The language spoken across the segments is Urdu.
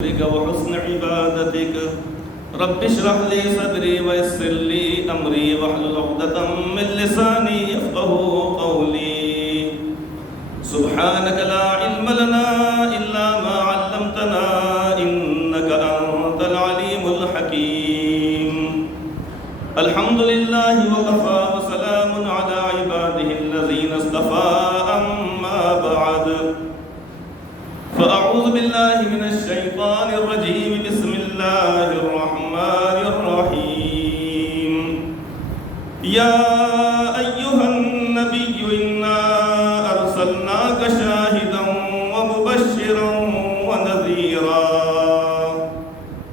وحسن عبادتك رب اشرح لي صدري ويسر لي امري واحلل عقدة من لساني يفقهوا قولي سبحانك لا علم لنا الا ما علمتنا انك انت العليم الحكيم الحمد لله وكفى وسلام على عباده الذين اصطفى اما بعد فأعوذ بالله من الشيطان الرجيم بسم الله الرحمن الرحيم يا أيها النبي إنا أرسلناك شاهدا ومبشرا ونذيرا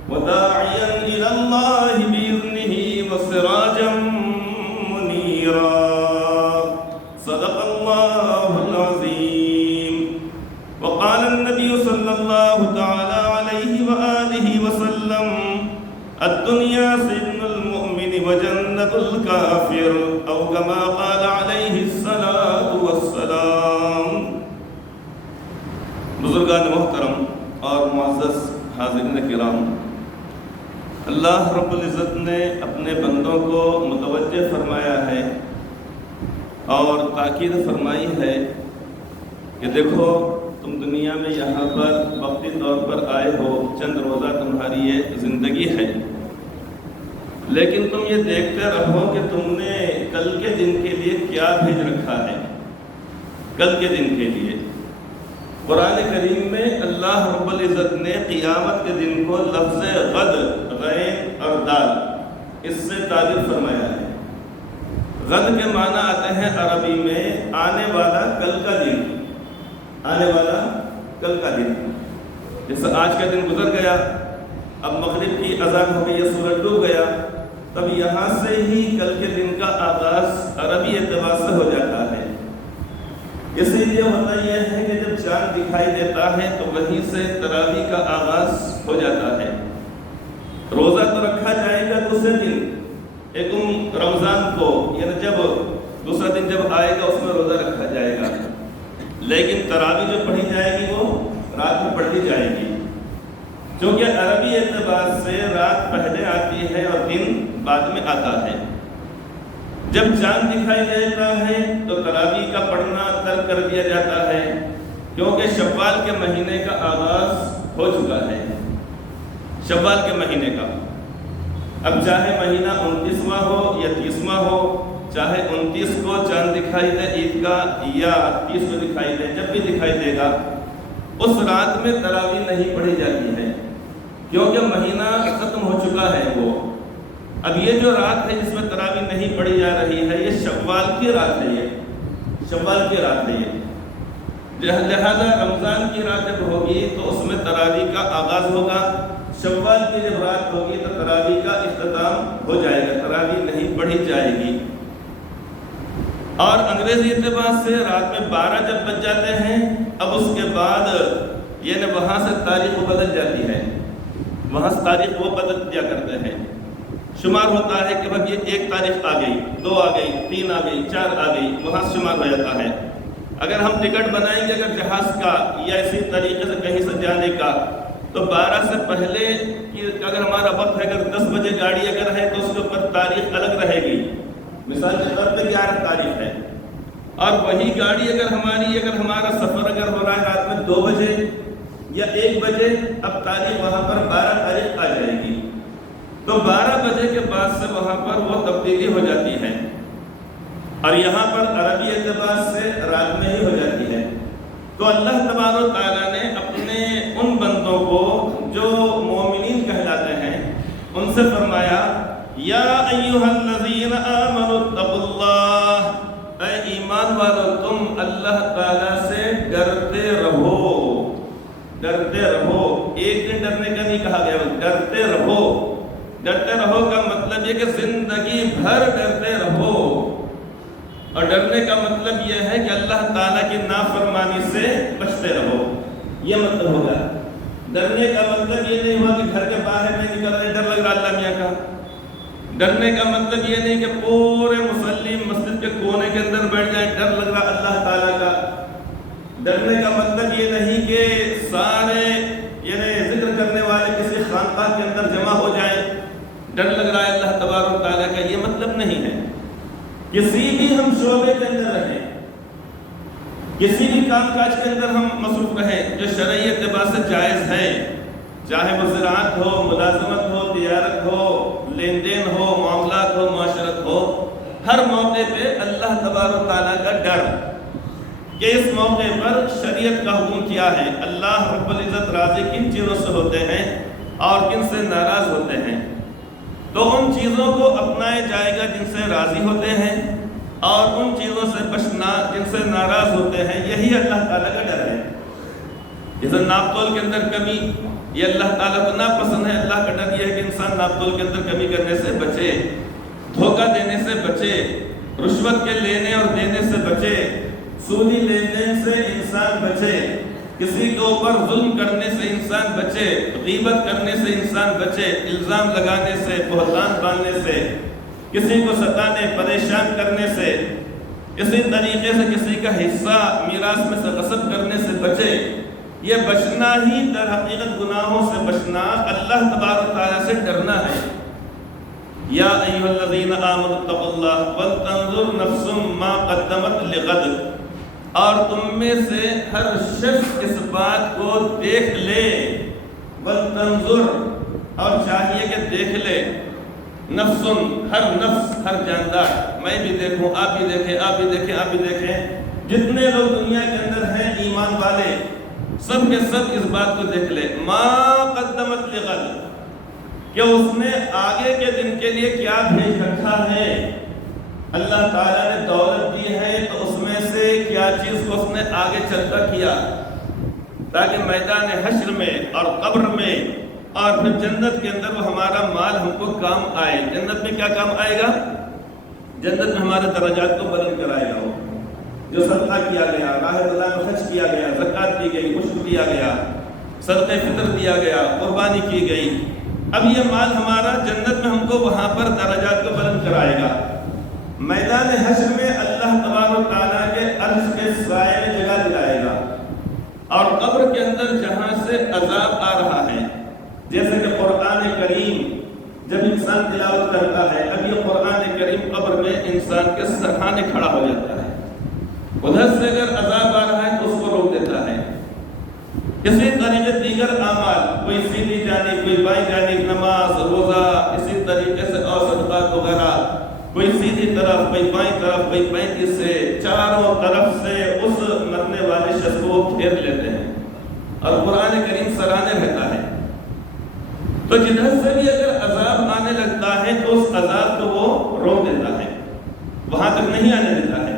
وداعيا إلى الله بإذنه وسراجا منيرا صدق الله العظيم وقال النبي صلى الله تعالى عليه وآله وسلم الدنيا سجن المؤمن وجنة الكافر أو كما قال عليه الصلاة والسلام بزرگان محترم اور معزز حاضرین کرام، اللہ رب العزت نے اپنے بندوں کو متوجہ فرمایا ہے اور تاکید فرمائی ہے کہ دیکھو تم دنیا میں یہاں پر وقتی طور پر آئے ہو، چند روزہ تمہاری یہ زندگی ہے، لیکن تم یہ دیکھتے رہو کہ تم نے کل کے دن کے لیے کیا بھیج رکھا ہے۔ کل کے دن کے لیے قرآن کریم میں اللہ رب العزت نے قیامت کے دن کو لفظ غد، غین اور دال اس سے تعبیر فرمایا ہے۔ غد کے معنی آتے ہیں عربی میں آنے والا کل کا دن، آنے والا کل کا دن۔ جیسے آج کا دن گزر گیا، اب مغرب کی اذان ہو گئی، سورج ڈوب گیا، تب یہاں سے ہی کل کے دن کا آغاز عربی اعتبار سے ہو جاتا ہے۔ اسی لیے ہوتا یہ ہے کہ جب چاند دکھائی دیتا ہے تو وہیں سے تراویح کا آغاز ہو جاتا ہے۔ روزہ تو رکھا جائے گا دوسرے دن، رمضان کو، یعنی جب دوسرا دن جب آئے گا اس میں روزہ رکھا جائے گا، لیکن تراویح جو پڑھی جائے گی وہ رات میں پڑھی جائے گی، کیونکہ عربی اعتبار سے رات پہلے آتی ہے اور دن بعد میں آتا ہے۔ جب چاند دکھائی دیتا ہے تو تراویح کا پڑھنا ترک کر دیا جاتا ہے، کیونکہ شوال کے مہینے کا آغاز ہو چکا ہے۔ شوال کے مہینے کا اب چاہے مہینہ 29واں ہو یا 30واں ہو، چاہے 29 کو چاند دکھائی دے عید کا یا 30 کو دکھائی دے، جب بھی دکھائی دے گا اس رات میں تراویح نہیں پڑھی جاتی ہے، کیونکہ مہینہ ختم ہو چکا ہے وہ۔ اب یہ جو رات ہے جس میں تراویح نہیں پڑھی جا رہی ہے، یہ شوال کی رات ہے، یہ شوال کی رات ہے یہ، لہذا رمضان کی رات جب ہوگی تو اس میں تراویح کا آغاز ہوگا، شوال کی جب رات ہوگی تو تراویح کا اختتام ہو جائے گا، تراویح نہیں پڑھی جائے گی۔ اور انگریزی اعتبار سے رات میں 12 جب بج جاتے ہیں، اب اس کے بعد یعنی وہاں سے تاریخ بدل جاتی ہے، وہاں سے تاریخ وہ بدل دیا کرتے ہیں، شمار ہوتا ہے کہ بھئی یہ 1 تاریخ آ گئی، 2 آ گئی، 3 آ گئی، 4 آ گئی، وہاں سے شمار ہو جاتا ہے۔ اگر ہم ٹکٹ بنائیں گے اگر جہاز کا یا اسی طریقے سے کہیں سے جانے کا، تو 12 سے پہلے کہ اگر ہمارا وقت ہے، اگر 10 بجے گاڑی اگر ہے تو اس کے اوپر تاریخ الگ رہے گی، مثال کے طور پہ 11 تاریخ ہے، اور وہی گاڑی اگر ہمارا سفر اگر ہو رہا ہے رات میں 2 بجے یا 1 بجے، اب تاریخ وہاں پر 12 تاریخ آ جائے گی، تو 12 بجے کے بعد سے وہاں پر وہ تبدیلی ہو جاتی ہے، اور یہاں پر عربی اعتبار سے رات میں ہی ہو جاتی ہے۔ تو اللہ تبارک و تعالیٰ نے اپنے ان بندوں کو جو مومنین کہلاتے ہیں ان سے فرمایا یا ایھا الذین آمنوا اتقوا اللہ، اے ایمان والو تم اللہ تعالیٰ سے ڈرتے رہو، ڈرتے رہو۔ ایک دن ڈرنے کا نہیں کہا گیا، ڈرتے رہو۔ ڈرتے رہو کا مطلب یہ کہ زندگی بھر ڈرتے رہو، اور ڈرنے کا مطلب یہ ہے کہ اللہ تعالیٰ کی نافرمانی سے بچتے رہو، یہ مطلب ہوگا۔ ڈرنے کا مطلب یہ نہیں ہوا کہ گھر کے باہر نہیں نکل رہے ڈر لگ رہا اللہ میاں کا۔ ڈرنے کا مطلب یہ نہیں کہ پورے مصلی مسجد کے کونے کے اندر بیٹھ جائیں ڈر لگ رہا اللہ تعالیٰ کا۔ ڈرنے کا مطلب یہ نہیں کہ سارے یعنی ذکر کرنے خانقاہ کے اندر جمع ہو جائیں، ڈر لگ رہا ہے اللہ تبارک و تعالیٰ کا، یہ مطلب نہیں ہے۔ کسی بھی ہم شعبے کے اندر رہیں، کسی بھی کام کاج کے اندر ہم مصروف رہیں جو شرعی اعتبار سے جائز ہے، چاہے وہ زراعت ہو، ملازمت ہو، تجارت ہو، لین دین ہو، معاملات ہو، معاشرت ہو، ہر موقع پہ اللہ تبارک و تعالیٰ کا ڈر کہ اس موقع پر شریعت کا حکم کیا ہے، اللہ رب العزت راضی کن چیزوں سے ہوتے ہیں اور کن سے ناراض ہوتے ہیں، تو ان چیزوں کو اپنایا جائے گا جن سے راضی ہوتے ہیں، اور ان چیزوں سے بچنا جن سے ناراض ہوتے ہیں۔ یہی اللہ تعالیٰ کا ڈر ہے۔ جیسے ناپ تول کے اندر کمی، یہ اللہ تعالیٰ کو ناپسند ہے۔ اللہ کا ڈر یہ ہے کہ انسان ناپ تول کے اندر کمی کرنے سے بچے، دھوکہ دینے سے بچے، رشوت کے لینے اور دینے سے بچے، سودی لین دین سے انسان بچے، کسی کے اوپر ظلم کرنے سے انسان بچے، غیبت کرنے سے انسان بچے، الزام لگانے سے، بہتان باندھنے سے، کسی کو ستانے پریشان کرنے سے، اسی طریقے سے کسی کا حصہ میراث میں سے غصب کرنے سے بچے۔ یہ بچنا ہی در حقیقت گناہوں سے بچنا، اللہ تبارک و تعالیٰ سے ڈرنا ہے۔ یا ایھا الذین آمنوا اتقوا اللہ ولتنظر نفس ما قدمت لغد، اور تم میں سے ہر شخص اس بات کو دیکھ لے، ولتنظر، اور چاہیے کہ دیکھ لے، نفس، ہر نفس، ہر جاندار، میں بھی دیکھوں، آپ بھی دیکھیں، آپ بھی دیکھیں، آپ بھی دیکھیں، جتنے لوگ دنیا کے اندر ہیں ایمان والے، سب کے سب اس بات کو دیکھ لے، ما قدمت لغد، کہ اس نے آگے کے دن کے لیے کیا بھیج رکھا ہے۔ اللہ تعالیٰ نے دولت دی ہے تو اس میں سے کیا چیز کو اس نے آگے چلتا کیا، تاکہ میدان حشر میں اور قبر میں اور پھر جنت کے اندر وہ ہمارا مال ہم کو کام آئے۔ جنت میں کیا کام آئے گا؟ جنت میں ہمارے درجات کو بلند کرائے گا۔ جو صدقہ کیا گیا، راہ اللہ میں خرچ کیا گیا، زکوٰۃ دی گئی، عشر دیا گیا، صدقہ فطر دیا گیا، قربانی کی گئی، اب یہ مال ہمارا جنت میں ہم کو وہاں پر درجات کو بلند کرائے گا۔ میدان حشر میں اللہ تبارک و تعالیٰ کے عرش کے سائے میں جگہ دلائے گا، اور قبر کے اندر جہاں سے عذاب آ رہا ہے، جیسے کہ قرآن کریم جب انسان تلاوت کرتا ہے، اب یہ قرآن کریم قبر میں انسان کے سرحانے کھڑا ہو جاتا ہے، ادھر سے اگر عذاب آ رہا ہے تو اس کو روک دیتا ہے۔ اسی طریقے دیگر اعمال، کوئی سیدھی جانب، کوئی بائیں جانب، نماز، روزہ، اسی طریقے سے اور صدقات وغیرہ، کوئی سیدھی طرف، کوئی بائیں طرف، کوئی 35 سے، چاروں طرف سے اس مرنے والے شخص کو گھیر لیتے ہیں، اور قرآن کریم سراہنے رہتا ہے۔ تو جدھر سے بھی اگر عذاب آنے لگتا ہے تو اس عذاب کو وہ روک دیتا ہے، وہاں تک نہیں آنے دیتا ہے۔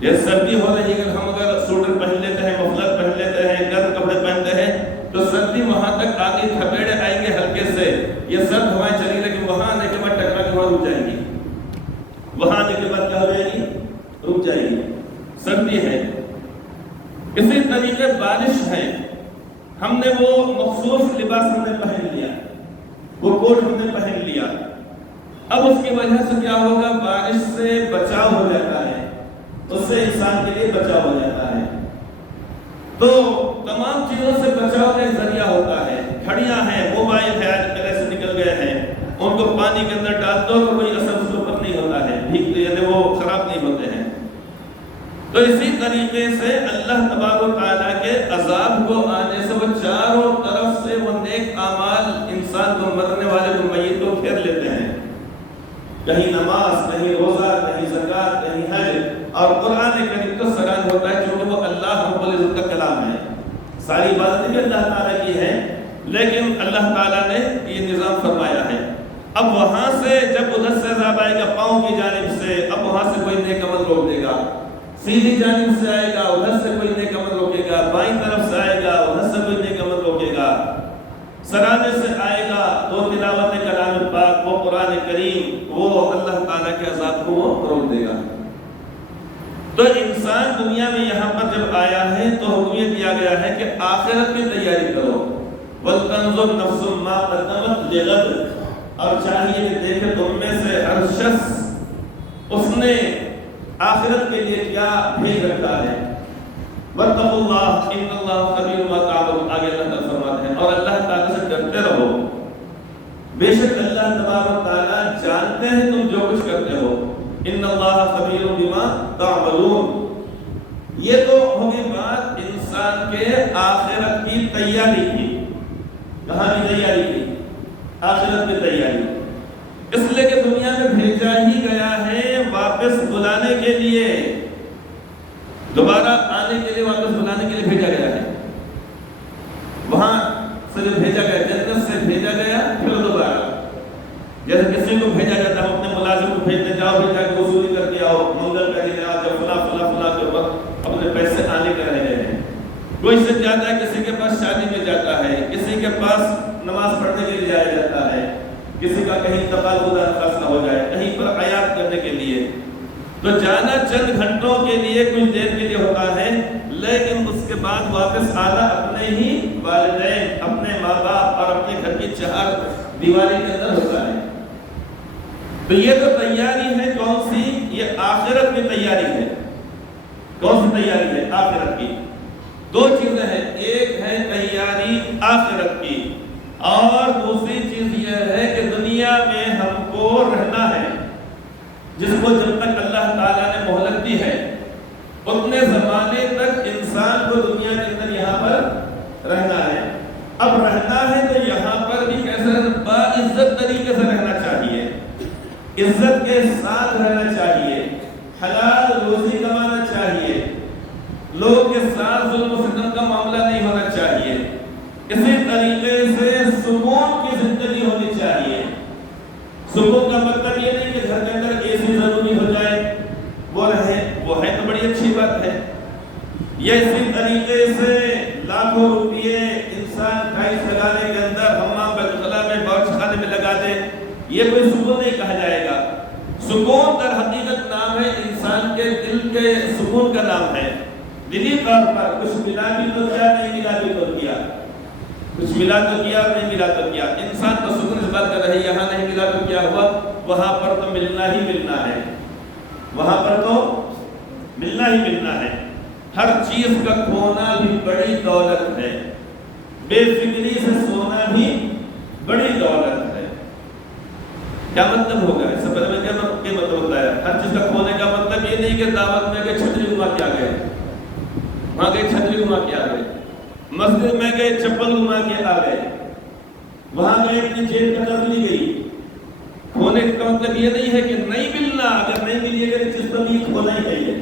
یہ سردی ہو رہی ہے، ہم اگر سوٹر پہن لیتے ہیں، مفلر پہن لیتے ہیں، گرم کپڑے پہنتے ہیں، تو سردی وہاں تک آگے تھپیڑے آئیں گے ہلکے سے، یہ سرد ہوائیں چلی، لیکن وہاں آنے کے بعد ٹکرا کے وہاں رک جائیں گی، وہاں آنے کے بعد کیا ہو جائے گی؟ رک جائے گی، سردی ہے۔ اسی طریقے بارش ہے، ہم نے وہ مخصوص لباس ہم نے پہن لیا، وہ کوٹ ہم نے پہن لیا، اب اس کی وجہ سے کیا ہوگا؟ بارش سے بچاؤ ہو جاتا ہے، اس سے انسان کے لیے بچاؤ ہو جاتا ہے۔ تو تمام چیزوں سے بچاؤ کا ذریعہ ہوتا ہے۔ گھڑیاں ہیں، موبائل ہے، آج کل ایسے نکل گئے ہیں، ان کو پانی کے اندر ڈال دو تو کوئی اثر اس کے اوپر نہیں ہوتا ہے، بھیگ یعنی وہ خراب نہیں ہوتے ہیں۔ تو اسی طریقے سے اللہ تبارک و تعالیٰ کے عذاب کو آنے سے وہ چاروں طرف سے وہ نیک اعمال انسان کو، مرنے والے کو، میت کو گھیر لیتے ہیں، کہیں نماز، کہیں روزہ، کہیں زکوٰۃ، کہیں حج، اور قرآن کریم تو سراج ہوتا ہے کیونکہ وہ اللہ رب العزت کا کلام ہے۔ ساری عبادتیں بھی اللہ تعالیٰ کی ہیں، لیکن اللہ تعالیٰ نے یہ نظام فرمایا ہے۔ اب وہاں سے جب ادھر سے عذاب آئے گا پاؤں کی جانب سے، اب وہاں سے کوئی نیک عمل روک دے گا، سیدھی جانب سے آئے گا، ادھر سے کوئی نیک عمل روکے گا، بائیں طرف سے آئے گا، ادھر سے کوئی نیک عمل روکے گا، سرانے سے آئے گا تو تلاوت کلام پاک، وہ قرآن کریم، وہ اللہ تعالیٰ کے عذاب کو وہ روک دے گا۔ تو انسان دنیا میں یہاں پر جب آیا ہے تو حکم یہ دیا گیا ہے کہ آخرت کی تیاری کرو، وَلْتَنْظُرْ نَفْسٌ مَا قَدَّمَتْ لِغَدٍ، اور چاہیے کہ دیکھے تم میں سے ہر شخص اس نے آخرت کے لیے کیا بھیج رکھا ہے۔ وَاتَّقُوا اللَّهَ إِنَّ اللَّهَ خَبِيرٌ بِمَا تَعْمَلُونَ، آگے اللہ تعالیٰ فرماتے ہیں، اور اللہ تعالیٰ سے ڈرتے رہو، بے شک اللہ تبارک و تعالیٰ جانتے ہیں تم جو کچھ کرتے ہو. ان اللہ خبیر بما تعملون. یہ تو ہوگی بات انسان کے آخرت کی تیاری کی. کہاں کی تیاری کی؟ آخرت کی تیاری. اس لیے کہ دنیا میں بھیجا ہی گیا ہے واپس بلانے کے لیے، دوبارہ آنے کے لیے، واپس بلانے کے لیے بھیجا گیا ہے. وہاں سے جو بھیجا گیا، جنت سے بھیجا گیا، پھر دوبارہ جیسے کسی کو بھیجا جاتا ہے اپنے ملازم کو بھیجنے جاؤ، بھیجا کے وصولی کر کے آؤ، منگل کا دن آ جب فلاں فلاں فلاں کے وقت اپنے پیسے آنے کے رہے ہیں. کوئی سے جاتا ہے، کسی کے پاس شادی میں جاتا ہے، کسی کے پاس نماز پڑھنے کے لیے جایا جاتا ہے، کسی کا کہیں انتقال خدا نخواستہ ہو جائے، کہیں پر عیاد کرنے کے لیے. تو جانا چند گھنٹوں کے لیے، کچھ دیر کے لیے ہوتا ہے، لیکن اس کے بعد واپس آنا اپنے ہی والدین، اپنے ماں باپ اور اپنے گھر کی چہار دیواری کے اندر ہوتا ہے. تو یہ تو تیاری ہے کون سی؟ یہ آخرت کی تیاری ہے. کون سی تیاری ہے؟ آخرت کی. دو چیزیں ہیں، ایک ہے تیاری آخرت کی، اور دوسری چیز یہ ہے کہ دنیا میں ہم کو رہنا ہے، جس کو جب تک اللہ تعالیٰ نے مہلت دی ہے اتنے زمانے تک انسان کو دنیا کے اندر یہاں پر رہنا ہے. اب رہنا ہے تو یہاں پر بھی کیسے باعزت طریقے سے رہنا چاہیے، عزت کے ساتھ رہنا چاہیے، حلال روزی کمانا چاہیے، لوگ کے ساتھ ظلم و ستم کا معاملہ نہیں ہونا چاہیے. اسی طریقے سے سکون کی زندگی ہونی چاہیے. سکون کا مطلب یہ نہیں کہ گھر کے اندر اے سی ضروری ہو جائے، وہ رہے، وہ ہے تو بڑی اچھی بات ہے. یہ اسی طریقے سے لاکھوں روپیے انسان ٹائلس لگانے کے اندر، حمام بیت الخلا میں، باورچی خانے میں لگا دے، یہ کوئی سکون نہیں کہا جائے گا. سکون در حقیقت نام ہے انسان کے دل کے سکون کا نام ہے. دلی طور پر کچھ ملا بھی تو کیا، نہیں ملا بھی تو کیا، کچھ ملا تو کیا، نہیں ملا تو کیا. انسان کو سکون اس بات کا رہے، یہاں نہیں ملا تو کیا ہوا، وہاں پر تو ملنا ہی ملنا ہے، وہاں پر تو ملنا ہی ملنا ہے. ہر چیز کا کھونا بھی بڑی دولت ہے، بے فکری سے سونا بھی بڑی دولت ہے. کیا مطلب ہوگا؟ اس سے پہلے میں کیا مطلب ہوتا ہے؟ ہر چیز کا کھونے کا مطلب یہ نہیں کہ دعوت میں کہ چھتری گھما کے آ گئے، وہاں گئے چھتری گھما کے آ گئے، مسجد میں گئے چپل گھما کے آ گئے، وہاں گئے اپنی جیب کا کر لی گئی. کھونے کا مطلب یہ نہیں ہے کہ نہیں ملنا، اگر نہیں ملی اگر چیز تو بھی کھونا ہی ہے.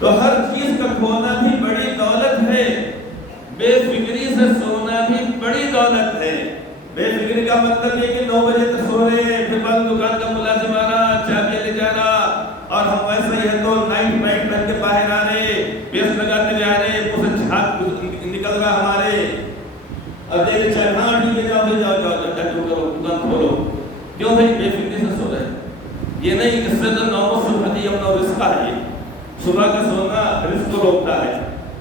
تو ہر چیز کا کھونا بھی بڑی دولت ہے، بے فکری سے سونا بھی بڑی دولت ہے. بے فکری کا مطلب یہ کہ 9 بجے تک سو رہے، پھر بعد دکان کا ملازم آ رہا، چابی لے جا رہا، اور ہم ویسے ہی ہے تو نائٹ پہن کے باہر آ رہے، پیس لگاتے جا رہے، اسے جھاگ نکل رہا ہمارے، اور دیکھے چاہے ہاں ٹھیک ہے جاؤ جاؤ کرو، دکان کھولو. کیوں بھائی؟ بے فکری سے سو رہے. یہ نہیں، اس سے تو نوم صبح اپنا رزق ہے، صبح کا سونا رزق کو روکتا ہے.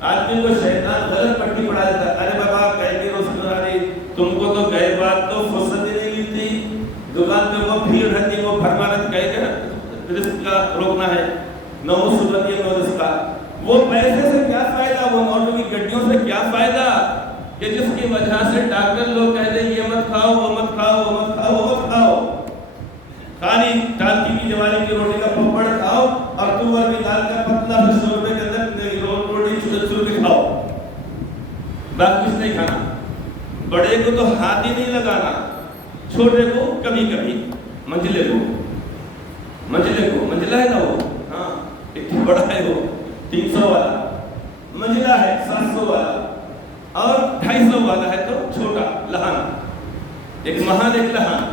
آدمی کو شیطان غلط پٹی پڑھا دیتا ہے، ارے بابا کہیں گے روزگاری، تم کو تو گئے بات تو فرصت ہی نہیں ملتی، دکان پہ وہ بھیڑ رہتی، وہ بھرمارت کہے گا رزق کا روکنا ہے، نو صبح نو رزق کا. وہ پیسے سے کیا فائدہ، وہ نوٹوں کی گڈیوں سے کیا فائدہ کہ جس کی وجہ سے ڈاکٹر لوگ کہہ دیں یہ مت کھاؤ، وہ مت کھاؤ، وہ مت کھاؤ، وہ مت کھاؤ، خالی ٹالکی کی جواری کی روٹی کا پپڑ کھاؤ، اور تور کی دال کا پتلا 100 روپے کے اندر روٹی چھوٹے کے کھاؤ، باقی کچھ نہیں کھانا. بڑے کو تو ہاتھ ہی نہیں لگانا، چھوٹے کو کبھی کبھی، منجلے کو منجلہ ہے نا وہ، ہاں ایک بڑا ہے وہ 300 والا، منجلہ ہے 700 والا، اور 250 والا ہے تو چھوٹا لہان، ایک مہان ایک لہان.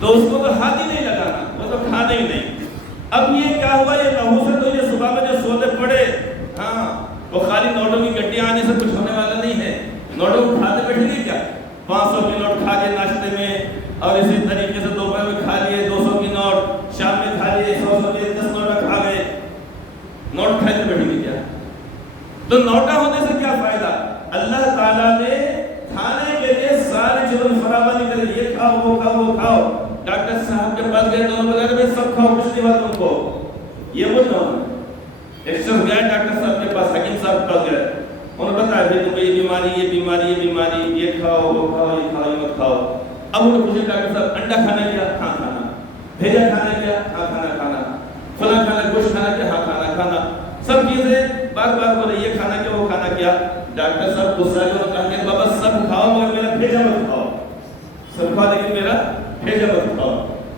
تو اس کو تو ہاتھ ہی نہیں لگانا، وہ تو کھانا ہی نہیں. اب یہ کیا ہوا، یہ نحوست تو یہ صبح میں جو سوتے پڑے، ہاں وہ خالی نوٹوں کی گڈیاں آنے سے کچھ ہونے والا نہیں ہے. نوٹوں کو کھاتے بیٹھے گی کیا؟ 500 کی نوٹ کھا لیے ناشتے میں، اور اسی طریقے سے دوپہر میں کھا لیے 200 کی نوٹ، شام میں کھا لیے 100 کے 10 نوٹا کھا گئے. نوٹ کھاتے بیٹھے گی کیا؟ تو نوٹا ہونے سے کیا فائدہ؟ اللہ تعالیٰ نے کھانے کے لیے سارے چیزوں فراوانی کر، یہ کھاؤ وہ کھاؤ وہ کھاؤ. ڈاکٹر صاحب کے پاس گئے تو انہوں نے بتایا سب کھاؤ، کچھ نہیں ہوا تم کو. یہ وہ نہ ایک شخص گیا ڈاکٹر صاحب کے پاس، حکیم صاحب کے پاس گئے، انہوں نے بتایا تم کو یہ بیماری یہ بیماری یہ بیماری، یہ کھاؤ وہ کھاؤ یہ کھاؤ یہ مت کھاؤ. اب انہیں پوچھے ڈاکٹر صاحب انڈا کھانا کیا؟ ہاں کھانا. بھیجا کھانا کیا؟ ہاں کھانا کھانا. فلاں کھانا گوشت کھانا کیا؟ ہاں کھانا کھانا. سب چیزیں بار بار بولے یہ کھانا کیا وہ کھانا کیا. ڈاکٹر صاحب غصہ جو کہا کہ بابا سب کھاؤ مگر میرا بھیجا مت کھاؤ. سب کھاؤ لیکن میرا بھیجا مت کھاؤ.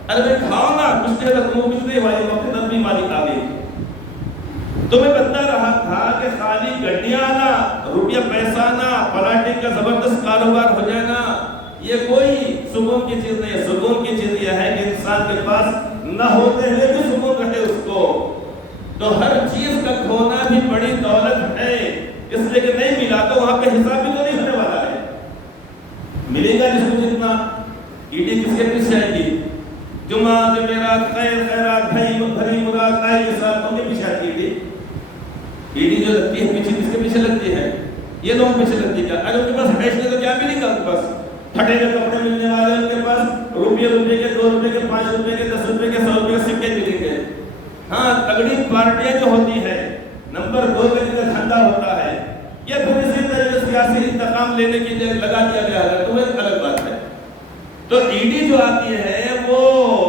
ارے بھائی کھاؤ نا, کچھ دیر تم کچھ نہیں ہوا, یہ وقت بیماری آ گئی. تو میں بتا رہا تھا کہ خالی گڈیاں آنا, روپیہ پیسہ آنا, پلاٹنگ کا زبردست کاروبار ہو جائے نا, یہ کوئی سکون کی چیز نہیں ہے. سکون کی چیز یہ ہے کہ انسان کے پاس نہ ہوتے ہوئے بھی سکون رہے اس کو. تو ہر چیز کا کھونا بھی بڑی دولت ہے, اس لیے کہ نہیں ملا تو وہاں پہ حساب بھی تو نہیں ہونے والا ہے. ملے گا جس کو جتنا. ایڈی کس کے پیچھے آئے گی؟ جمعہ جمعرات خیر خیرات بھری مراد آئے کے ساتھ ان کے پیچھے آتی ہے. ایڈی جو لگتی ہے پیچھے کس کے پیچھے لگتی ہے؟ یہ لوگ پیچھے لگتی ہے. اگر ان کے پاس ہیش نہیں تو کیا ملے گا؟ ان کے پاس پھٹے ہوئے کپڑے ملنے والے, ان کے پاس روپے کے 2 روپے کے 5 روپے کے 10 روپے کے 100 روپے کے سکے ملیں گے. ہاں تگڑی پارٹیاں جو ہوتی ہے, نمبر 2 کا جن کا دھندا ہوتا ہے, یہ پھر اسی طرح سیاسی انتقام لینے کے لیے لگا دیا گیا ہے, تو وہ ایک الگ بات ہے. تو ایڈی جو آتی ہے وہ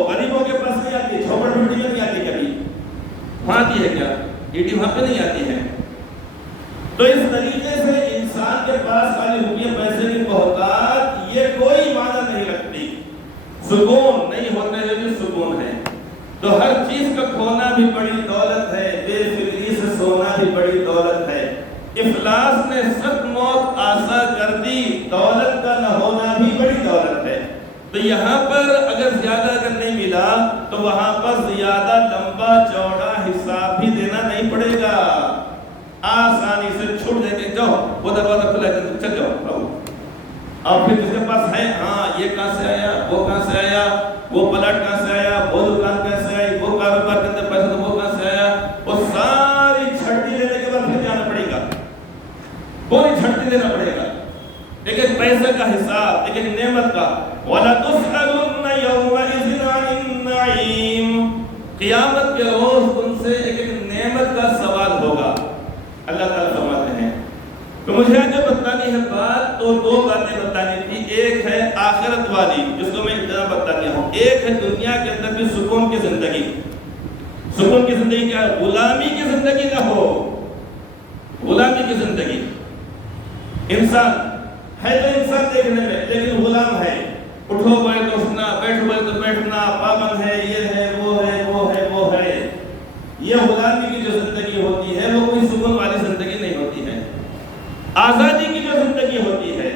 غریبوں کے پاس نہیں آتی, جھوپڑ پٹی میں نہیں آتی کبھی. وہاں آتی ہے کیا؟ ایڈی وہاں پہ نہیں آتی ہے. تو اس طریقے سے انسان کے پاس خالی روپیے پیسے کی بہتات یہ کوئی معنی نہیں رکھتی. سکون نہیں ہوتے ہوئے بھی سکون ہے. تو ہر چیز کا کھونا بھی بڑی دولت ہے, بے فکری سے سونا بھی بڑی دولت ہے. افلاس نے سخت موت آسا کر دی, دولت کا نہ ہونا بھی بڑی دولت ہے. تو یہاں پر اگر زیادہ اگر نہیں ملا تو وہاں پر زیادہ لمبا چوڑا حساب بھی دینا نہیں پڑے گا. آسانی سے چھوڑ دے کے جاؤ, وہ دروازہ کھلا ہے چل جاؤ. اور پھر جس کے پاس ہے, ہاں یہ کہاں سے آیا, وہ کہاں سے آیا, وہ پلاٹ کہاں سے آیا, وہ دکان کیسے آئی, وہ کاروبار کے اندر پیسہ تو وہ کہاں سے آیا, وہ ساری چھٹی لینے کے بعد پھر جانا پڑے گا. پوری چھٹی دینا پڑے گا. ایک ایک پیسے کا حساب, ایک ایک نعمت کا. وَلَا تُسْأَلُنَّ يَوْمَئِذٍ عَنِ النَّعِيمِ, قیامت کے روز ان سے ایک ایک نعمت کا سوال ہوگا. اللہ تعالیٰ فرماتے ہیں تو مجھے جو بتانی ہے بات, تو 2 باتیں بتانی تھی. ایک ہے آخرت والی جس کو میں اتنا بتا دیا ہوں. ایک ہے دنیا کے اندر بھی سکون کی زندگی. سکون کی زندگی کیا ہے؟ غلامی کی زندگی نہ ہو. غلامی کی زندگی. انسان ہے تو انسان دیکھنے میں, لیکن غلام ہے. اٹھو بھائی تو اٹھنا, بیٹھو بھائی تو بیٹھنا, پابند ہے, یہ ہے, وہ ہے, وہ ہے, وہ ہے. یہ غلامی کی جو زندگی ہوتی ہے وہ کوئی سکون والی زندگی نہیں ہوتی ہے. آزادی کی جو زندگی ہوتی ہے,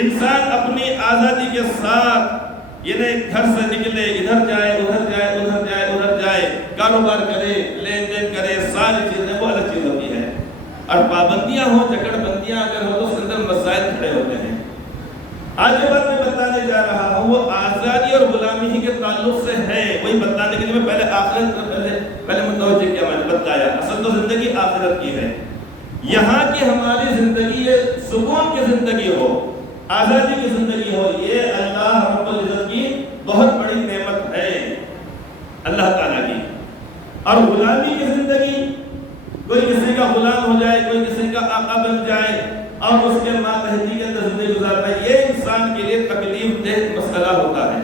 انسان اپنی آزادی کے ساتھ یہ نہیں گھر سے نکلے, ادھر جائے, ادھر جائے, ادھر جائے, ادھر جائے, کاروبار کرے, لین دین کرے, ساری چیزیں وہ الگ چیز ہوتی ہے. اور پابندیاں ہوں, جکڑ بندیاں اگر ہو تو اس کے اندر مسائل کھڑے ہوتے ہیں. آج جو بات میں بتانے جا رہا ہوں وہ آزادی اور غلامی ہی کے تعلق سے ہے. وہی بتانے کے لیے میں پہلے آخرت پہلے متوجہ کیا, میں نے بتایا اصل تو زندگی آخرت کی ہے. یہاں کی ہماری زندگی یہ سکون کی زندگی ہو, آزادی کی زندگی ہو, یہ اللہ رب العزت کی بہت بڑی نعمت ہے اللہ تعالیٰ کی. اور غلامی کی زندگی, کوئی کسی کا غلام ہو جائے, کوئی کسی کا آقا بن جائے اور اس کے ماتحتی کے اندر زندگی گزارتا ہے, یہ انسان کے لیے تکلیف دہ مسئلہ ہوتا ہے.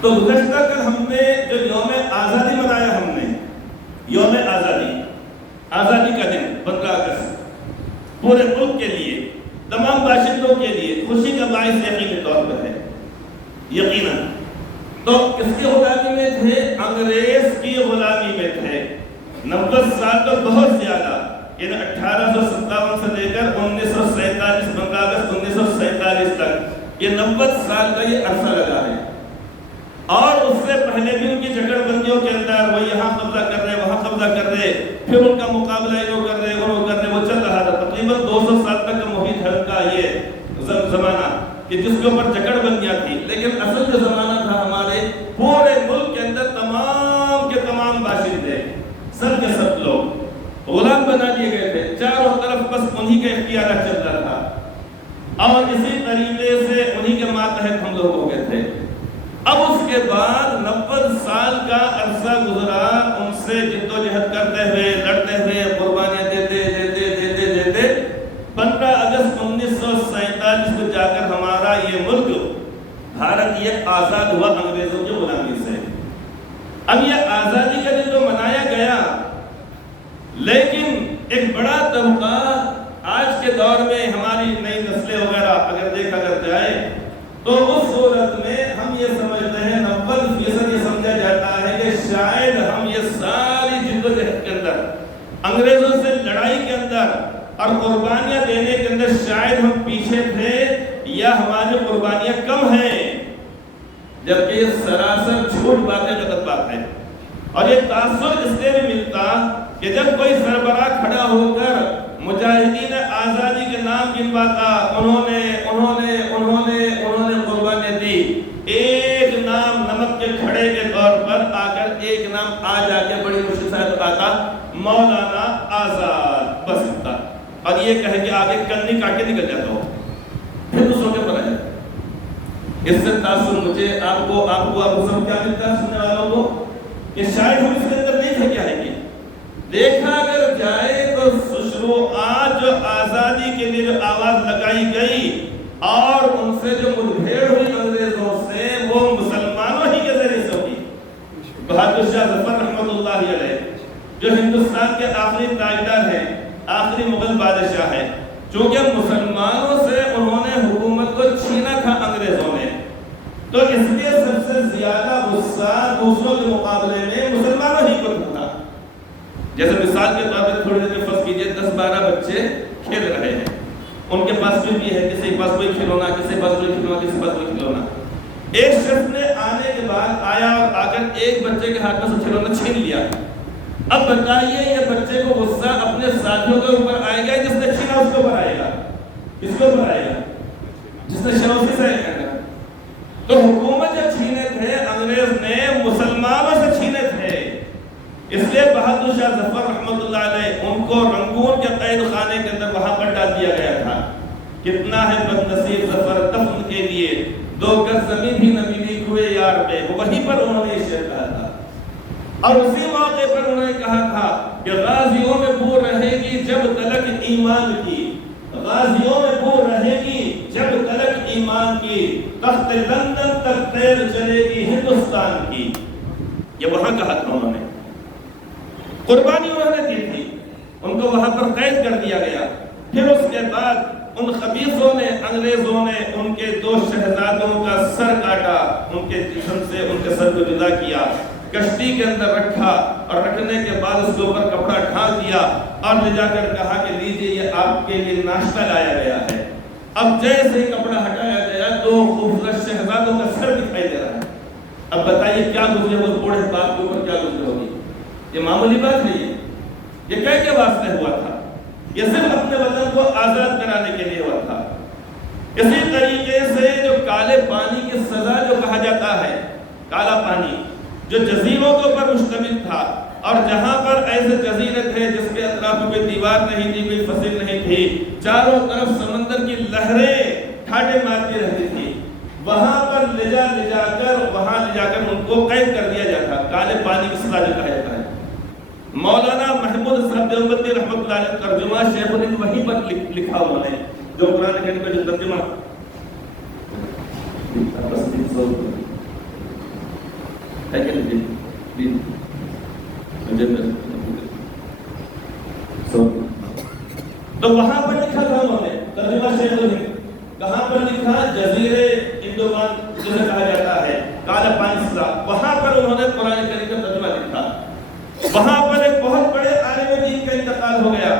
تو گزشتہ کل ہم نے جو یوم آزادی منایا, ہم نے یوم آزادی, آزادی کا دن 15 اگست پورے ملک کے لیے, تمام باشندوں کے لیے خوشی کا باعث یقینی طور پر ہے. یقیناً تو کس کی غلامی میں تھے؟ انگریز کی غلامی میں تھے. 90 سال تو بہت زیادہ, یعنی 1857 سے لے کر 1947 15 اگست 1947 تک, یہ 90 سال کا یہ عرصہ لگا ہے. اور اس سے پہلے بھی ان کی جکڑ بندیوں کے اندر وہ یہاں قبضہ کر رہے, وہاں قبضہ کر رہے, پھر ان کا مقابلہ انہوں کر رہے, انہوں کر رہے, وہ چل رہا تھا. تقریباً 200 سال تک کا محیط ہے ان کا یہ زمانہ کہ جس کے اوپر جکڑ بندیاں تھی. لیکن اصل جو زمانہ تھا ہمارے پورے ملک کے اندر تمام کے تمام باشندے, سب کے سب لوگ غلام بنا دیے گئے تھے. چاروں طرف بس انہی کا اختیارات چل رہا تھا اور اسی طریقے سے انہی کے ماتحت ہم لوگ ہو گئے تھے. اب اس کے بعد 90 سال کا عرصہ گزرا, ان سے جدوجہد اب یہ آزادی کا دن تو منایا گیا، لیکن ایک بڑا طبقہ آج کے دور میں ہماری نئی نسلیں وغیرہ اگر دیکھا کر جائے تو اس صورت میں ہم یہ سمجھتے ہیں 90% یہ سمجھا جاتا ہے کہ شاید ہم یہ ساری جدوجہد کے اندر، انگریزوں سے لڑائی کے اندر اور قربانیاں دینے کے اندر شاید ہم پیچھے تھے یا ہماری قربانیاں کم ہیں، جبکہ یہ سراسر جھوٹ باتیں، غلط بات ہے۔ اور یہ تاثر اس لیے بھی ملتا کہ جب کوئی سربراہ کھڑا ہو کر مجاہدین آزادی کے نام گنواتا، انہوں نے قربانیاں دی، ایک نام نمک کے کھڑے کے طور پر آ کر ایک نام آ جا کے بڑی مشکل سے آتا مولانا آزاد، بس اتنا، اور یہ کہے کہ آگے کنی کاٹ کے نکل جاتا ہو، پھر دوسروں کے پر آئے۔ اس سے تاثر مجھے آپ کو سب کیا ملتا ہے سننے والوں کو کہ شاید ہم اس کے اندر نہیں تھے، کیا ہے کہ دیکھا اگر جائے تو شروعات جو آزادی کے لیے جو آواز لگائی گئی اور ان سے جو مدبھیڑ ہوئی انگریزوں سے، وہ مسلمانوں ہی کے ذریعے سے ہوئی۔ بہادر شاہ ظفر رحمۃ اللہ علیہ جو ہندوستان کے آخری تاجدار ہیں، آخری مغل بادشاہ ہیں، چونکہ مسلمانوں سے انہوں نے حکومت کو چھینا تھا انگریزوں نے، تو اس لیے سب سے زیادہ غصہ دوسروں کے مقابلے میں مسلمانوں ہی کو تھا۔ جیسے مثال کے طور پر تھوڑی دیر فرض کیجئے 10-12 بچے کھیل رہے ہیں، ان کے پاس بھی ہے، کسی کے پاس کوئی کھلونا، کسی کے پاس کوئی کھلونا، کسی کے پاس کوئی کھلونا۔ ایک شخص نے آنے کے بعد آیا اور آ کر ایک بچے کے ہاتھ میں سے کھلونا چھین لیا۔ اب بتائیے یہ بچے کو غصہ اپنے ساتھیوں کے اوپر آئے گا، جس نے چھینا اس کے اوپر آئے گا؟ کس کے اوپر آئے گا؟ جس نے شروع سے آئے گا۔ تو حکومت جو چھینے تھے انگریز نے مسلمانوں سے چھینے تھے، اس لیے بہادر شاہ ظفر رحمۃ اللہ علیہ ان کو رنگون کے قید خانے کے اندر وہاں پر ڈال دیا گیا تھا۔ کتنا ہے بد نصیب ظفر دفن کے لیے 2 گز زمین بھی نہ ملی کوئے یار پہ، وہیں پر انہوں نے یہ شعر کہا تھا، اور اسی موقع پر انہوں نے کہا تھا کہ غازیوں میں بو رہے گی جب تلک ایمان کی، غازیوں میں بو رہے گی جب تلک ایمان کی، تخت لندن تک تیر چلے گی ہندوستان کی۔ یہ وہاں کہا تھا انہوں نے، قربانی انہوں نے دی تھی، ان کو وہاں پر قید کر دیا گیا۔ پھر اس کے بعد ان خبیثوں نے، انگریزوں نے ان کے 2 شہزادوں کا سر کاٹا، ان کے جسم سے ان کے سر کو جدا کیا، کشتی کے اندر رکھا، اور رکھنے کے بعد اس کے اوپر کپڑا ڈھانپ دیا اور لے جا کر کہا کہ لیجئے یہ آپ کے لیے ناشتہ لایا گیا ہے۔ اب جیسے ہی کپڑا ہٹایا گیا 2 خوبصورت شہزادوں کا سر دکھائی دے رہا ہے۔ اب بتائیے کیا گزرے اس بوڑھے باپ کے اوپر، کیا گزرے ہوگی؟ یہ معمولی بات نہیں ہے، یہ کہہ کے واسطے ہوا تھا، یہ صرف اپنے وطن کو آزاد کرانے کے لیے ہوا تھا۔ اسی طریقے سے جو کالے پانی کی سزا جو کہا جاتا ہے، کالا پانی جو جزیروں کے اوپر مشتمل تھا، اور جہاں پر ایسے جزیرے تھے جس کے اطراف میں کوئی دیوار نہیں تھی، کوئی فصل نہیں تھی، چاروں طرف سمندر کی لہریں ٹھاٹے مارتی رہتی تھی، وہاں پر لے جا کر ان کو قید کر دیا جاتا، کالے پانی کی سزا جو کہا جاتا ہے۔ مولانا محمود صاحب دیوبندی رحمۃ اللہ علیہ ترجمہ شیخ الہند وہیں پر لکھا انہوں نے، جو قرآن کریم کا جو ترجمہ تو وہاں پر لکھا تھا انہوں نے ترجمہ شیخ الہند، کہاں پر لکھا؟ جزیرے انڈومان جسے کہا جاتا ہے، کالا پانی سزا، وہاں پر انہوں نے قرآن کریم کا ترجمہ لکھا۔ وہاں پر ایک بہت بڑے عالم دین کا انتقال ہو گیا،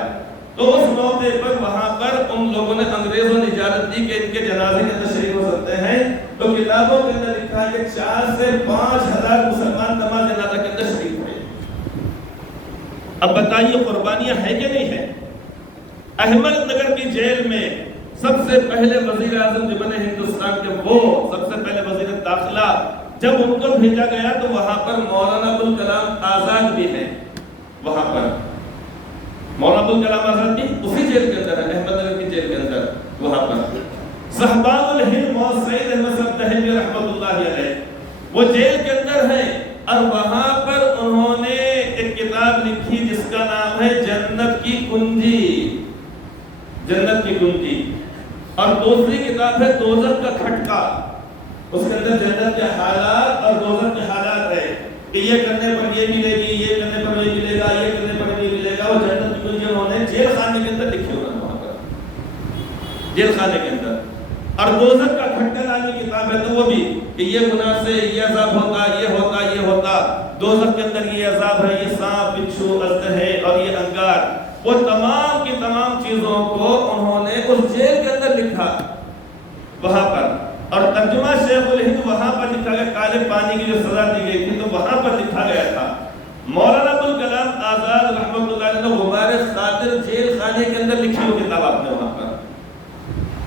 تو اس موقع پر وہاں پر ان لوگوں نے، انگریزوں نے اجازت دی کہ ان کے جنازے کے اندر شریک ہو سکتے ہیں، تو کتابوں کے اندر لکھا ہے کہ 4 سے 5 ہزار مسلمان نماز جنازہ کے اندر شریک ہوئے۔ اب بتائیے قربانیاں ہیں کہ نہیں ہیں؟ احمد نگر کی جیل میں سب سے پہلے وزیر اعظم جو بنے ہندوستان کے، وہ سب سے پہلے وزیر داخلہ، جب ان کو بھیجا گیا تو وہاں پر مولانا ابوالکلام آزاد بھی ہیں، وہاں پر مولانا ابوالکلام آزاد بھی اسی جیل کے اندر ہے، احمد نگر کی جیل کے اندر، وہاں پر صحبان الہند مولانا سعید احمد صاحب دہلوی رحمۃ اللہ علیہ وہ جیل کے اندر ہیں، اور وہاں پر انہوں نے ایک کتاب لکھی جس کا نام ہے جنت کی کنجی، جنت کی کنجی، اور دوسری کتاب ہے دوزخ کا کھٹکا، اس کے اندر جنت کے حالات اور دوزخ کے حالات ہے۔ کہ یہ کرنے پر یہ ملے گی، یہ کرنے پر یہ ملے گا، یہ کرنے پر یہ ملے گا، وہ جنت کی کنجیاں انہوں نے جیل خانے کے اندر لکھی ہوگا وہاں پر، جیل خانے کے اندر۔ اور دوزخ کا کھٹکا نامی کتاب ہے تو وہ بھی کہ یہ گناہ سے یہ عذاب ہوگا، یہ ہوتا، یہ ہوتا، دوزخ کے اندر یہ عذاب ہے، یہ سانپ، بچھو، اژدہے اور یہ انگار، وہ تمام کی تمام چیزوں کو انہوں نے اس جیل کے اندر لکھا وہاں پر۔ اور ترجمہ شیخ الہند وہاں پر لکھا گیا، کالے پانی کی جو سزا دی گئی تھی تو وہاں پر لکھا گیا تھا۔ مولانا ابوالکلام آزاد رحمۃ اللہ علیہ نے غبار خاطر جیل خانے کے اندر لکھی ہوئی کتاب آپ نے وہاں پر،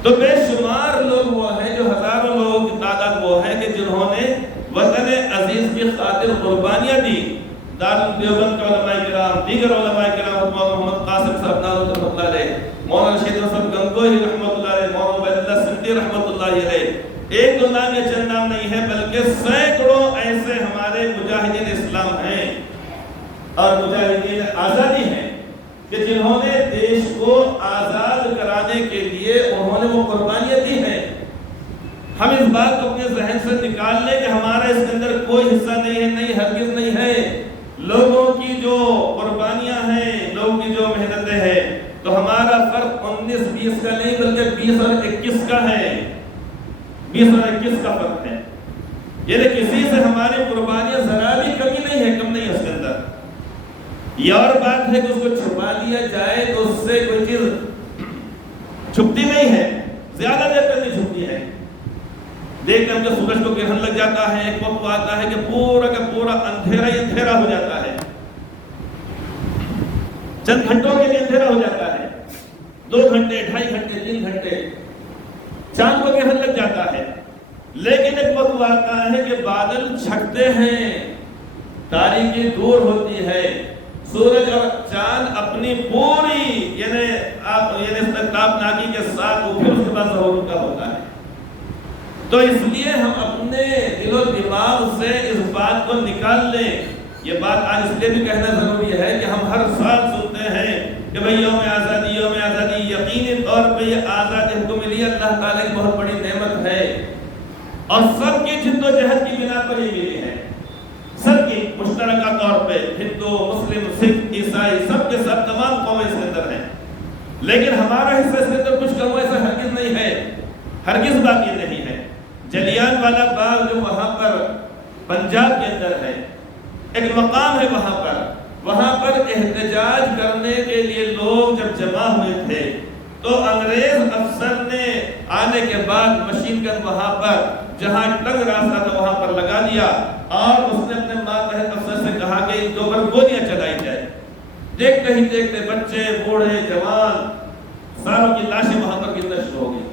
تو بے شمار لوگ وہ ہیں، جو ہزاروں لوگوں کی تعداد وہ ہے کہ جنہوں نے وطن عزیز کی خاطر قربانیاں دی۔ دارالدیوبند کے علماء کرام، دیگر علماء کرام، محمد قاسم صاحب نانوتوی رحمۃ اللہ علیہ، مولانا شہید صاحب گنگوہی رحمۃ اللہ علیہ، مولانا عبید اللہ سندھی رحمۃ اللہ علیہ، ایک دو نام یا چند نام نہیں ہے بلکہ سینکڑوں ایسے ہمارے مجاہدین اسلام ہیں اور مجاہدین آزادی ہیں کہ جنہوں نے دیش کو آزاد کرانے کے لیے انہوں نے وہ قربانیاں دی ہیں۔ ہم اس بات کو اپنے ذہن سے نکال لیں کہ ہمارا اس کے اندر کوئی حصہ نہیں ہے، نہیں، ہرگز نہیں ہے۔ لوگوں کی جو قربانیاں ہیں، لوگوں کی جو محنتیں ہیں، تو ہمارا فرق 19-20 کا نہیں بلکہ 20 اور 21 کا ہے، 20 اور 21 کا فرق ہے۔ یعنی کسی سے ہماری قربانیاں ذرا بھی کمی نہیں ہے، کم نہیں ہے اس کے اندر۔ یہ اور بات ہے کہ اس کو چھپا دیا جائے تو اس سے کوئی چیز چھپتی نہیں ہے، زیادہ دیر تک نہیں چھپتی ہے۔ دیکھ کر کے سورج کو گرہن لگ جاتا ہے، ایک وقت آتا ہے کہ پورا کا پورا اندھیرا ہی اندھیرا ہو جاتا ہے، چند گھنٹوں کے لیے اندھیرا ہو جاتا ہے، 2 گھنٹے، 2.5 گھنٹے، 3 گھنٹے چاند کو گرہن لگ جاتا ہے۔ لیکن ایک وقت آتا ہے کہ بادل چھٹتے ہیں، تاریکی دور ہوتی ہے، سورج اور چاند اپنی پوری یعنی تابناکی کے ساتھ وہ پھر اس کے بعد ظہور کا ہوتا ہے۔ تو اس لیے ہم اپنے دل و دماغ سے اس بات کو نکال لیں۔ یہ بات آج اس لیے بھی کہنا ضروری ہے کہ ہم ہر سال سنتے ہیں کہ بھئی یوم آزادی، یوم آزادی، یقینی طور پہ یہ آزادی ہم کو ملی اللہ تعالیٰ کی بہت بڑی نعمت ہے اور سب کی جد و جہد کی بنا پر یہ ملی ہے، سب کی مشترکہ طور پہ، ہندو، مسلم، سکھ، عیسائی، سب کے سب تمام قومیں اس کے اندر ہیں۔ لیکن ہمارا حصہ اس کے اندر کچھ کم ایسا ہرگز نہیں ہے، ہرگز باقی نہیں ہے۔ جلیان والا باغ جو وہاں پر پنجاب کے اندر ہے، ایک مقام ہے وہاں پر احتجاج کرنے کے لیے لوگ جب جمع ہوئے تھے تو انگریز افسر نے آنے کے بعد مشین گن وہاں پر جہاں ٹنگ راستہ تھا وہاں پر لگا دیا اور اس نے اپنے ماتحت افسر سے کہا کہ ان دو پر گولیاں چلائی جائے۔ دیکھتے ہی دیکھتے بچے، بوڑھے، جوان، ساروں کی لاشیں وہاں پر گرنا شروع ہو گئی۔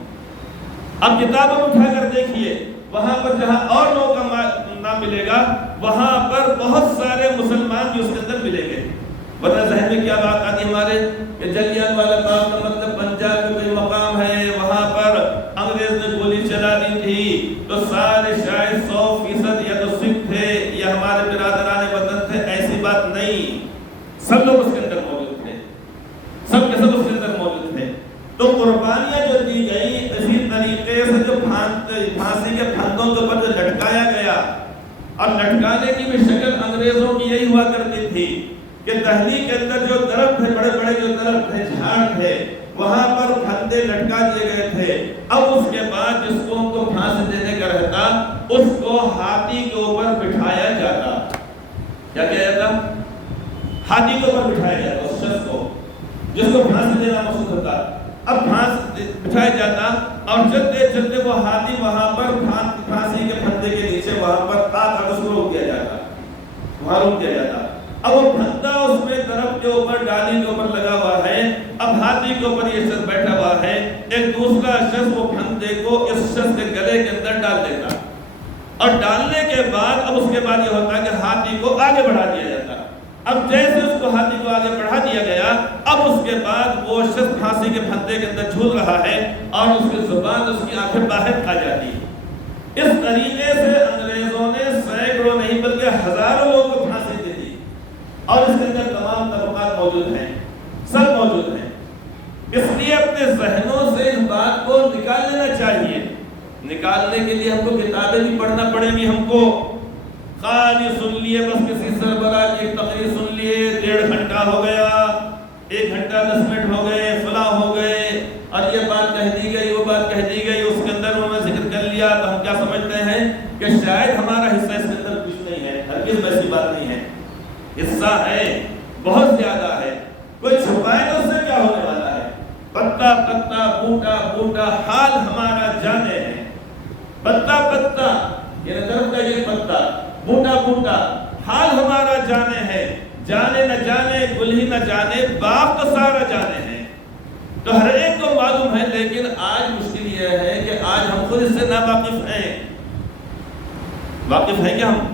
اب کتابوں اٹھا کر دیکھیے، وہاں پر جہاں اور لوگوں کا نام ملے گا وہاں پر بہت سارے مسلمان بھی اس کے اندر ملیں گے۔ ورنہ ذہن میں کیا بات آتی ہمارے کہ جلیان والا باغ کا مطلب پنجاب میں کوئی مقام ہے، وہاں پر انگریز نے گولی چلا دی تھی تو سارے شاید 100% یا تو سکھ تھے یا ہمارے برادران وطن تھے، ایسی بات نہیں۔ سب لوگ اس کے اندر موجود تھے، سب کے سب اس کے اندر موجود تھے۔ تو قربانیاں جو دی گئی اسی طریقے سے جو پھانسی کے پھندوں کے اوپر جو لٹکایا گیا، اور لٹکانے کی بھی شکل انگریزوں کی یہی ہوا کرتی تھی کہ دہلی کے اندر جو درخت تھے، بڑے بڑے جو درخت تھے، جھاڑ تھے، وہاں پر پھندے لٹکا دیے گئے تھے۔ اب اس کے بعد جس کو ان کو پھانسی دینے کا رہتا اس کو ہاتھی کے اوپر بٹھایا جاتا۔ کیا کیا جاتا؟ ہاتھی کے اوپر بٹھایا جاتا اس شخص کو جس کو پھانسی دینا مقصود ہوتا۔ اب بٹھایا جاتا اور چلتے چلتے وہ ہاتھی وہاں پر پھانسی کے پھندے کے نیچے وہاں پر آ کر اس کو روک دیا جاتا، وہاں روک دیا جاتا۔ اب وہ پھندا اس میں درخت کے اوپر، ڈالی کے اوپر لگا ہوا ہے، اب ہاتھی کے اوپر یہ شخص بیٹھا ہوا ہے، ایک دوسرا شخص وہ پھندے کو اس شخص کے گلے کے اندر ڈال دیتا، اور ڈالنے کے بعد اب اس کے بعد یہ ہوتا ہے کہ ہاتھی کو آگے بڑھا دیا جاتا۔ اب جیسے اس کو ہاتھی کو آگے بڑھا دیا گیا، اب اس کے بعد وہ شخص پھانسی کے پھندے کے اندر جھول رہا ہے اور اس کی زبان، اس کی آنکھیں باہر آ جاتی ہے۔ اس طریقے سے انگریزوں نے سینکڑوں نہیں بلکہ ہزاروں لوگوں کو پھانسی دے دی، اور اس کے اندر تمام طبقات موجود ہیں، سب موجود ہیں۔ اس لیے اپنے ذہنوں سے اس بات کو نکال لینا چاہیے۔ نکالنے کے لیے ہم کو کتابیں بھی پڑھنا پڑیں گی، ہم کو خالی سن لیے، بس کسی سربراہ کی ایک تقریر سن لیے، 1.5 گھنٹہ ہو گیا، 1 گھنٹہ 10 منٹ ہو گئے، فلاں ہو گئے، اور یہ بات کہہ دی گئی، وہ بات کہہ دی گئی، اس کے اندر انہوں نے ذکر کر لیا، تو ہم کیا سمجھتے ہیں کہ شاید ہمارا حصہ اس کے اندر کچھ نہیں ہے۔ ہرگز ایسی بات نہیں ہے، حصہ ہے، بہت زیادہ ہے، کوئی چھپائے تو اس سے کیا ہونے والا ہے؟ پتا پتا بوٹا بوٹا حال ہمارا جانے ہے، پتا پتا یہ درخت کا یہ پتا، بوٹا بوٹا حال ہمارا جانے ہے، جانے نہ جانے گل ہی نہ جانے باغ تو سارا جانے ہے۔ تو ہر ایک کو معلوم ہے، لیکن آج مشکل یہ ہے کہ آج ہم خود اس سے ناواقف ہیں۔ واقف ہیں کیا ہم؟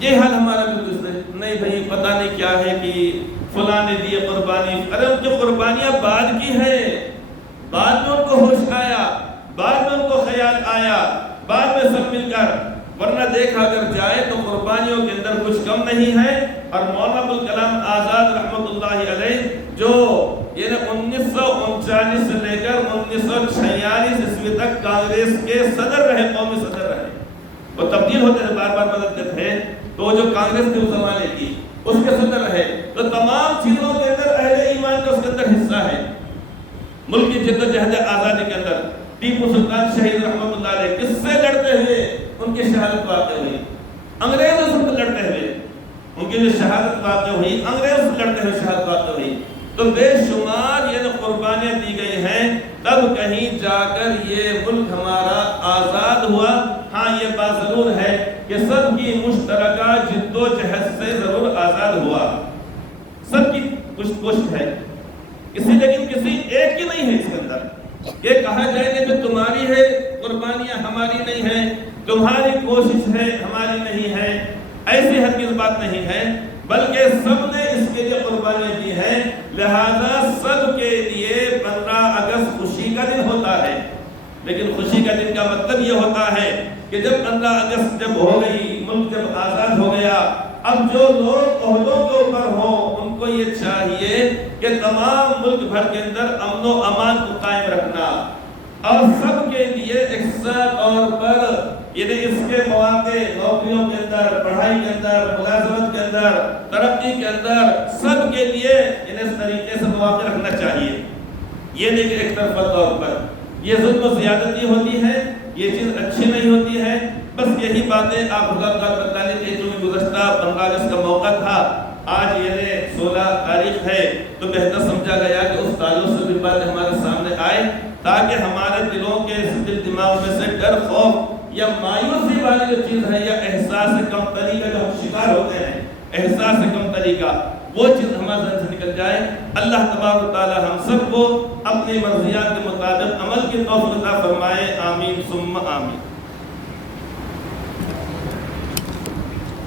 یہ حال ہمارا بالکل نہیں بھائی، پتہ نہیں کیا ہے کہ فلاں نے دیے قربانی، ارے ان کی قربانیاں بعد کی ہے، بعد میں ان کو ہوش آیا، بعد میں ان کو خیال آیا، بعد میں سب مل کر، ورنہ دیکھا اگر جائے تو قربانیوں کے اندر کچھ کم نہیں ہے۔ اور مولانا ابوالکلام آزاد رحمۃ اللہ علیہ جو یہ 1939 سے لے کر 1946 عیسوی تک کانگریس کے صدر رہے، قومی صدر رہے، وہ تبدیل ہوتے تھے، بار بار بدلتے تھے، تو جو کانگریس تھی اس زمانے کی اس کے صدر رہے، تو تمام چیزوں کے اندر اہل ایمان کا اس کے اندر حصہ ہے۔ ملک کی جد و جہد آزادی کے اندر ٹیپو سلطان شہید رحمۃ اللہ علیہ کس سے لڑتے ہوئے ان کی شہادت واقع ہوئی؟ انگریزوں سے لڑتے ہوئے ان کی جو شہادت واقع ہوئی، انگریزوں سے لڑتے ہوئے شہادت واقع ہوئی۔ تو بے شمار یہ قربانیاں دی گئی ہیں، تب کہیں جا کر یہ ملک ہمارا آزاد ہوا۔ ہاں یہ بات ضرور ہے کہ سب کی مشترکہ جد و جہد سے ضرور آزاد ہوا، سب کی کچھ کوشش ہے، لیکن کسی ایک کی نہیں ہے اس کے اندر۔ یہ کہا جائے کہ جو تمہاری ہے قربانیاں ہماری نہیں ہے، تمہاری کوشش ہے ہماری نہیں ہے، ایسی ہرگز بات نہیں ہے، بلکہ سب نے اس کے لیے قربانیاں دی ہیں۔ لہذا سب کے لیے 15 اگست خوشی کا دن ہوتا ہے، لیکن خوشی کا دن کا مطلب یہ ہوتا ہے کہ جب 15 اگست جب ہو گئی، ملک جب آزاد ہو گیا، اب جو لوگ عہدوں کے اوپر ہوں ان کو یہ چاہیے کہ تمام ملک بھر کے اندر امن و امان کو قائم رکھنا، اور سب کے لیے یکساں طور پر یعنی اس کے مواقع، نوکریوں کے اندر، پڑھائی کے اندر، ملازمت کے اندر، ترقی کے اندر، سب کے لیے یعنی اس طریقے سے مواقع رکھنا چاہیے۔ یہ نہیں کہ ایک طرفہ طور پر یہ ظلم و زیادتی ہوتی ہے، یہ چیز اچھی نہیں ہوتی ہے۔ بس یہی باتیں آپ حضرات کا بتانے کے جو گزشتہ 15 اگست کا موقع تھا، آج یہ 16 تاریخ ہے، تو بہتر سمجھا گیا کہ اس تعلق سے بھی باتیں ہمارے سامنے آئے، تاکہ ہمارے دلوں کے دل دماغ میں سے ڈر، خوف یا مایوسی والی جو چیز ہے، یا احساس کمتری کا جو ہم شکار ہوتے ہیں، احساس کمتری کا، وہ چیز ہمارے ذہن سے نکل جائے۔ اللہ تبارک و تعالی ہم سب کو اپنی مرضیات کے مطابق عمل کی توفیق عطا فرمائے، آمین ثم آمین۔